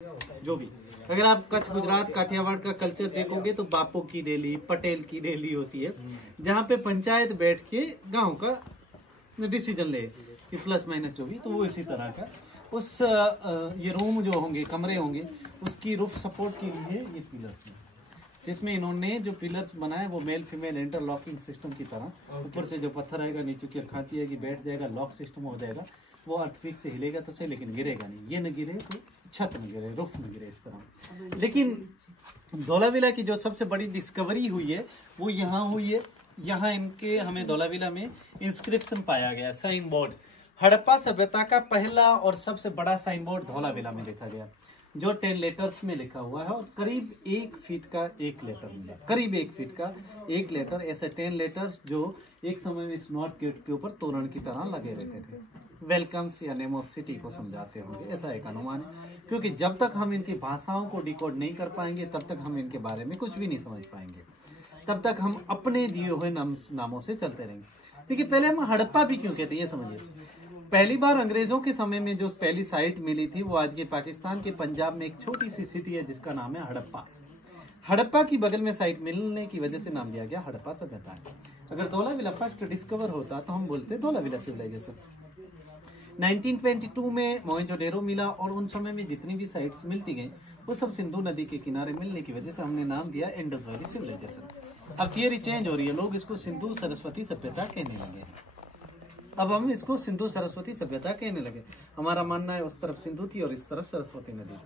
जो भी अगर आप कच्छ गुजरात काठियावाड़ का कल्चर देखोगे तो बापू की रैली, पटेल की रैली होती है, जहाँ पे पंचायत बैठ के गांव का डिसीजन ले कि प्लस माइनस जो भी, तो वो इसी तरह का उस ये रूम जो होंगे, कमरे होंगे, उसकी रूफ सपोर्ट के लिए ये पिलर्स हैं, जिसमें इन्होंने जो पिलर्स बनाए वो मेल फीमेल इंटरलॉकिंग सिस्टम की तरह, ऊपर से जो पत्थर आएगा, नीचे की खांची आएगी, बैठ जाएगा, लॉक सिस्टम हो जाएगा, वो अर्थक्वेक से हिलेगा तो सही लेकिन गिरेगा नहीं, ये न गिरे तो छत न गिरे, रूफ न गिरे, इस तरह। लेकिन धौलावीरा की जो सबसे बड़ी डिस्कवरी हुई है वो यहाँ हुई है। यहाँ इनके हमें धौलावीरा में इंस्क्रिप्शन पाया गया, साइन बोर्ड। हड़प्पा सभ्यता का पहला और सबसे बड़ा साइन बोर्ड धौलावीरा में देखा गया, जो 10 लेटर्स में लिखा हुआ है और करीब 1 फीट का एक लेटर मिला, करीब 1 फीट का एक लेटर। ऐसे 10 लेटर्स जो एक समय में इस नॉर्थ गेट के ऊपर तोरण की तरह लगे रहते थे, वेलकम्स या नेम ऑफ सिटी को समझाते होंगे, ऐसा एक अनुमान है। क्योंकि जब तक हम इनकी भाषाओं को डिकोड नहीं कर पाएंगे तब तक हम इनके बारे में कुछ भी नहीं समझ पाएंगे, तब तक हम अपने दिए हुए नामों से चलते रहेंगे। देखिए पहले हम हड़प्पा भी क्यों कहते हैं ये समझिए। पहली बार अंग्रेजों के समय में जो पहली साइट मिली थी वो आज के पाकिस्तान के पंजाब में एक छोटी सी सिटी है जिसका नाम है हड़प्पा। हड़प्पा की बगल में साइट मिलने की वजह से नाम दिया गया हड़प्पा सभ्यता। अगर धौलावीरा फर्स्ट डिस्कवर होता तो हम बोलते धौलावीरा सिविलाइजेशन। 1922 में मोहनजोदड़ो मिला और उन समय में जितनी भी साइट्स मिलती गई वो सब सिंधु नदी के किनारे मिलने की वजह से हमने नाम दिया इंडस वैली सिविलाइजेशन। अब थियरी चेंज हो रही है, लोग इसको सिंधु सरस्वती सभ्यता कहने लगे। अब हम इसको सिंधु सरस्वती सभ्यता कहने लगे। हमारा मानना है उस तरफ सिंधु थी और इस तरफ सरस्वती नदी।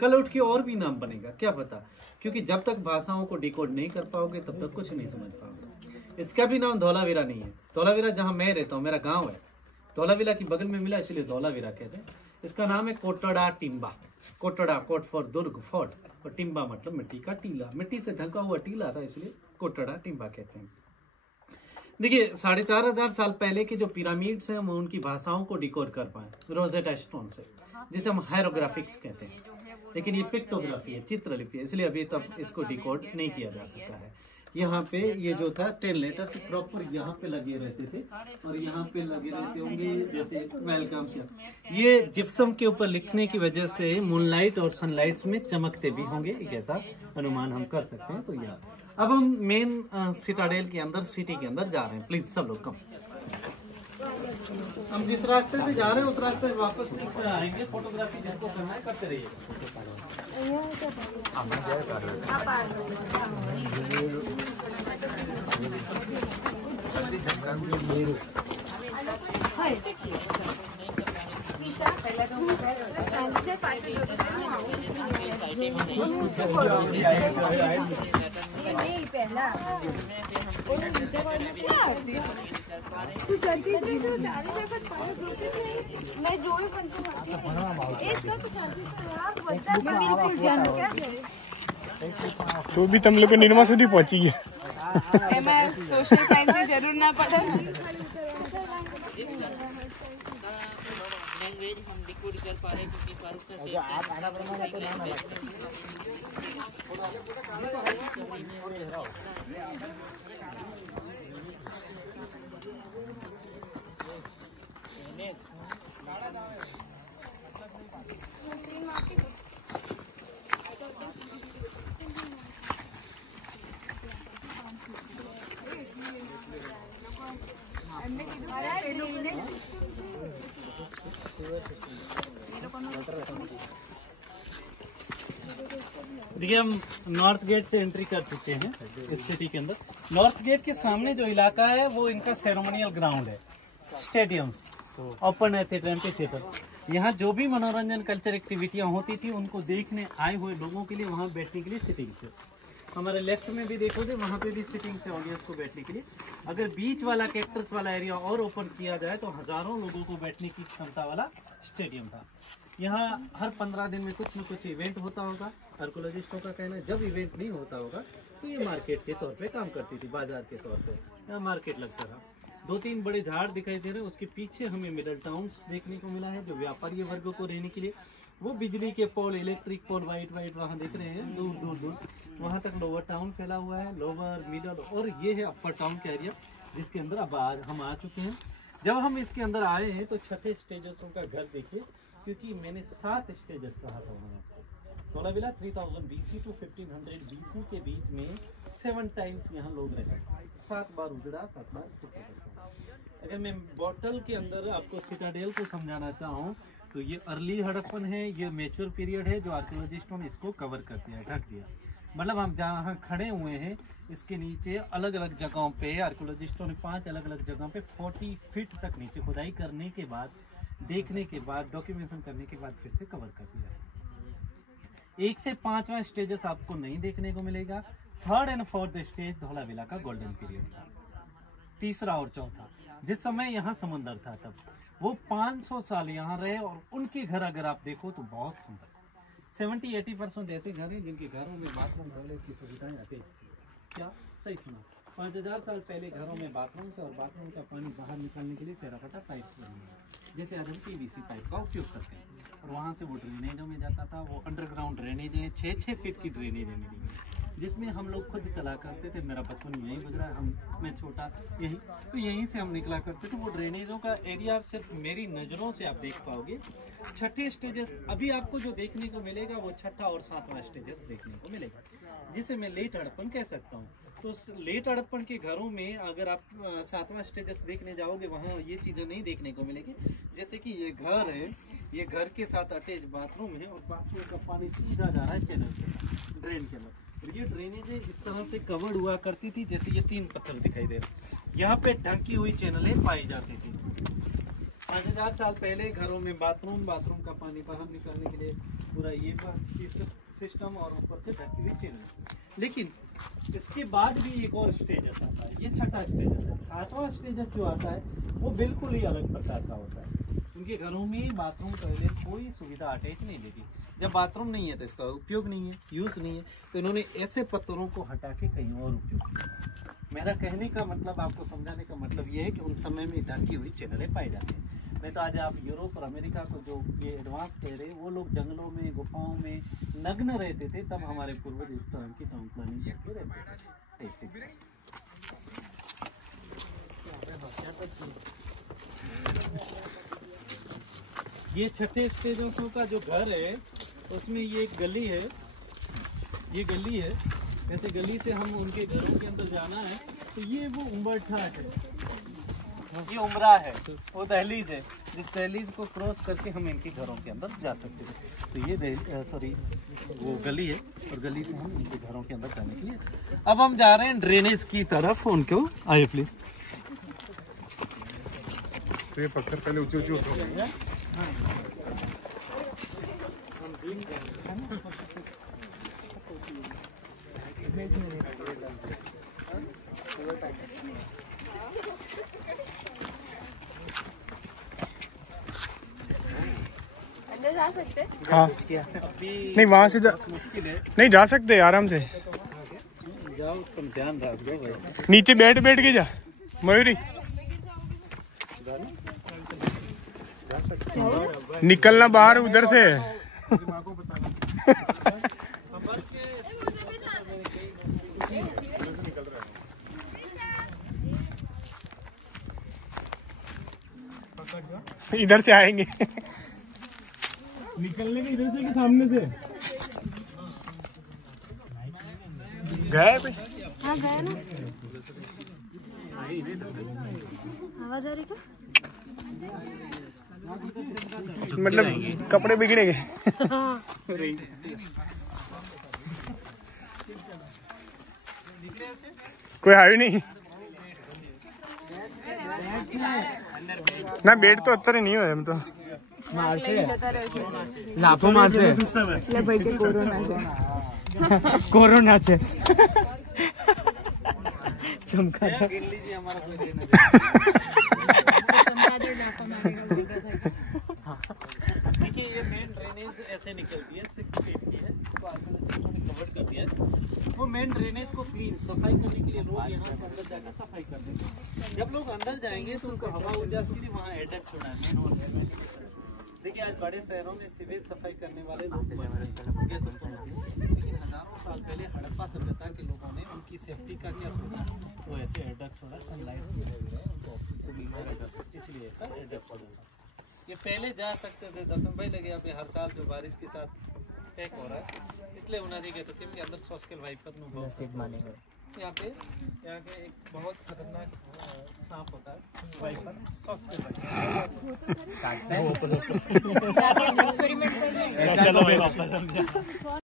कल उठ के और भी नाम बनेगा, क्या पता, क्योंकि जब तक भाषाओं को डिकोड नहीं कर पाओगे तब तक कुछ नहीं समझ पाओगे। इसका भी नाम धौलावीरा नहीं है। धौलावीरा जहाँ मैं रहता हूँ, मेरा गाँव है, धौलावीरा की बगल में मिला इसलिए धौलावीरा कहते हैं। इसका नाम है कोटड़ा टिम्बा। कोटड़ा कोट फॉर दुर्ग, फोर्ट, और टिम्बा मतलब मिट्टी का टीला, मिट्टी से ढका हुआ टीला था, इसलिए कोटड़ा टिम्बा कहते हैं। देखिए 4500 साल पहले के जो पिरामिड्स हैं हम उनकी भाषाओं को डिकोड कर पाए रोजेटा स्टोन से, जिसे हम हायरोग्राफिक्स कहते हैं। लेकिन ये पिक्टोग्राफी है, चित्रलिपि है, इसलिए अभी तक इसको डिकोड नहीं किया जा सका है। यहाँ पे ये जो था 10 लेटर्स प्रॉपर यहाँ पे लगे रहते थे और यहाँ पे लगे रहते होंगे जैसे वेलकम से। ये जिप्सम के ऊपर लिखने की वजह से मूनलाइट और सनलाइट्स में चमकते भी होंगे, एक ऐसा अनुमान हम कर सकते हैं। तो यार अब हम मेन सिटाडेल के अंदर, सिटी के अंदर जा रहे हैं। प्लीज सब लोग कम। हम जिस रास्ते से जा रहे हैं उस रास्ते से वापस नहीं आएंगे। फोटोग्राफी जिसको करना है करते रहिए। तो भी तुम लोग निर्मा સુધી પહોંચી ગયા। એમાં સોશિયલ સાયન્સની જરૂર ના પડે। लैंग्वेज हम डिकोड कर पा रहे क्योंकि फारूक का अच्छा आप आना प्रमाण तो नाम है। देखिए हम नॉर्थ गेट से एंट्री कर चुके हैं इस सिटी के अंदर। नॉर्थ गेट के सामने जो इलाका है वो इनका सेरेमोनियल ग्राउंड है, स्टेडियम्स, ओपन एम्फी थिएटर। यहाँ जो भी मनोरंजन कल्चर एक्टिविटियाँ होती थी उनको देखने आए हुए लोगों के लिए वहाँ बैठने के लिए सिटिंग थे। हमारे लेफ्ट में भी देखोगे वहाँ पे भी सिटिंग से ऑडियंस को बैठने के लिए। अगर बीच वाला कैक्टस वाला एरिया और ओपन किया जाए तो हजारों लोगों को बैठने की क्षमता वाला स्टेडियम था। यहाँ हर 15 दिन में कुछ न कुछ इवेंट होता होगा। आर्कोलॉजिस्टों का कहना है जब इवेंट नहीं होता होगा तो ये मार्केट के तौर पे काम करती थी, बाजार के तौर पे यहाँ मार्केट लगता था। 2-3 बड़े झाड़ दिखाई दे रहे हैं, उसके पीछे हमें मिडल टाउन्स देखने को मिला है जो व्यापारी वर्गों को रहने के लिए। वो बिजली के पोल, इलेक्ट्रिक पोल वाइट वहाँ दिख रहे हैं दूर दूर दूर, वहाँ तक लोअर टाउन फैला हुआ है, लोअर मिडल, और ये है अपर टाउन का एरिया जिसके अंदर अब हम आ चुके हैं। जब हम इसके अंदर आए हैं तो 6 स्टेजेसों का घर देखिए, क्योंकि मैंने 7 स्टेजेस कहा था वहाँ। धोलावीरा 3000 BC टू 1500 BC के बीच में 7 टाइम्स यहाँ लोग रहे, 7 बार उजड़ा, 7 बार टूटा। अगर मैं बॉटल के अंदर आपको सिटाडेल को समझाना चाहूँ तो ये अर्ली हड़प्पन है, ये मैच्योर पीरियड है जो आर्कियोलॉजिस्टों ने इसको कवर कर दिया, ढक दिया। मतलब हम जहाँ खड़े हुए हैं इसके नीचे अलग अलग जगहों पे आर्कियोलॉजिस्टों ने 5 अलग अलग जगहों पे 40 फीट तक नीचे खुदाई करने के बाद, देखने के बाद, डॉक्यूमेंटेशन करने के बाद फिर से कवर कर दिया है। 1 से 5वां स्टेजेस आपको नहीं देखने को मिलेगा। 3rd and 4th stage Dholavira का गोल्डन पीरियड था। 3रा और 4था, जिस समय यहाँ समुद्र था तब वो 500 साल यहाँ रहे और उनके घर अगर आप देखो तो बहुत सुंदर। 70-80% ऐसे घर हैं जिनके घरों में बाथरूम टॉयलेट की सुविधाएं अटैच थी। क्या सही सुना? 5000 साल पहले घरों में बाथरूम से और बाथरूम का पानी बाहर निकालने के लिए टेराकोटा पाइप्स बने हैं, जैसे आज हम PVC पाइप का उपयोग करते हैं। और वहाँ से वो ड्रेनेजों में जाता था। वो अंडरग्राउंड ड्रेनेज है, 6-6 फीट की ड्रेनेज है मेरी, जिसमें हम लोग खुद चला करते थे। मेरा बचपन यहीं गुजरा, मैं छोटा यही, तो यहीं से हम निकला करते थे। वो ड्रेनेजों का एरिया सिर्फ मेरी नज़रों से आप देख पाओगे। 6ठे स्टेजेस अभी आपको जो देखने को मिलेगा वो 6ठा और 7वां स्टेजेस देखने को मिलेगा, जिसे मैं लेट हड़प्पन कह सकता हूँ। तो लेट हड़प्पन के घरों में अगर आप 7वां स्टेजेस देखने जाओगे वहाँ ये चीज़ें नहीं देखने को मिलेगी। जैसे कि ये घर है, ये घर के साथ अटैच बाथरूम है और बाथरूम का पानी सीधा जा रहा है चैनल के ड्रेन के अंदर। ये ड्रेनेज इस तरह से कवर्ड हुआ करती थी, जैसे ये 3 पत्थर दिखाई दे रहे हैं। यहाँ पे ढकी हुई चैनलें पाई जाती थी। 5000 साल पहले घरों में बाथरूम का पानी बाहर निकालने के लिए पूरा ये सिस्टम और ऊपर से ढकी हुई चैनल। लेकिन इसके बाद भी एक और स्टेजस आता है, ये 6ठा स्टेजस है। 7वां स्टेजस जो आता है वो बिल्कुल ही अलग प्रकार का होता है। उनके घरों में बाथरूम टॉयलेट कोई सुविधा अटैच नहीं देती। जब बाथरूम नहीं है तो इसका उपयोग नहीं है, यूज़ नहीं है, तो इन्होंने ऐसे पत्थरों को हटा के कहीं और उपयोग किया। मेरा कहने का मतलब, आपको समझाने का मतलब ये है कि उन समय में ढकी हुई चैनलें पाई जाती हैं। नहीं तो आज आप यूरोप और अमेरिका को जो ये एडवांस कह रहे हैं, वो लोग जंगलों में, गुफाओं में नग्न रहते थे, तब हमारे पूर्वज इस तरह की टाउन प्लानिंग करके रहते थे। ये 6ठे स्टेजों का जो घर है उसमें ये एक गली है, ये गली है। ऐसे गली से हम उनके घरों के अंदर जाना है तो ये वो उम्बरठा है, ये उमरा है, वो दहलीज है, जिस दहलीज को क्रॉस करके हम इनके घरों के अंदर जा सकते थे। तो ये वो गली है और गली से हम इनके घरों के अंदर जाने के लिए अब हम जा रहे हैं ड्रेनेज की तरफ। उनको आइए प्लीज। तो ये पत्थर पहले ऊंचे ऊंचे अंदर जा सकते? हाँ नहीं, वहाँ से नहीं जा सकते, आराम से जाओ, तुम ध्यान रख दो भाई। नीचे बैठ के जा मयूरी, निकलना बाहर उधर से। इधर से आएंगे, निकलने के इधर से कि सामने से गए पे? हाँ गए ना। आवाज आ रही क्या? मतलब कपड़े बिगड़ेंगे। कोई आयु नहीं ना, बेड तो अत्तर ही नहीं हुए हम तो लाफो मार से कोरोना से चमका। देखिए ये मेन ड्रेनेज ऐसे निकलती है, 6 फीट की है, कवर कर दिया है। वो मेन ड्रेनेज को क्लीन सफाई करने के लिए लोग यहाँ से अंदर जाकर सफाई कर देंगे। जब लोग अंदर जाएंगे तो उनको हवा उजास के लिए वहाँ एडक छोड़ा है। देखिए आज बड़े शहरों में सीवेज सफाई करने वाले लोग, लेकिन हजारों साल पहले हड़प्पा सभ्यता के लोगों ने उनकी सेफ्टी का क्या सोचा, तो ऐसे एडक छोड़ा, सनलाइट इसलिए ऐसा एडक छोड़ा था। ये पहले जा सकते थे। दर्शन भाई लगे अभी हर साल जो बारिश के साथ પેક हो रहा है એટલે હું નથી કહેતો કેમ કે અંદર સોસ્કેલ વાઇપર નું બહુ यहाँ पे यहाँ के एक बहुत खतरनाक सांप होता है वाइपर सॉस्केल वाइपर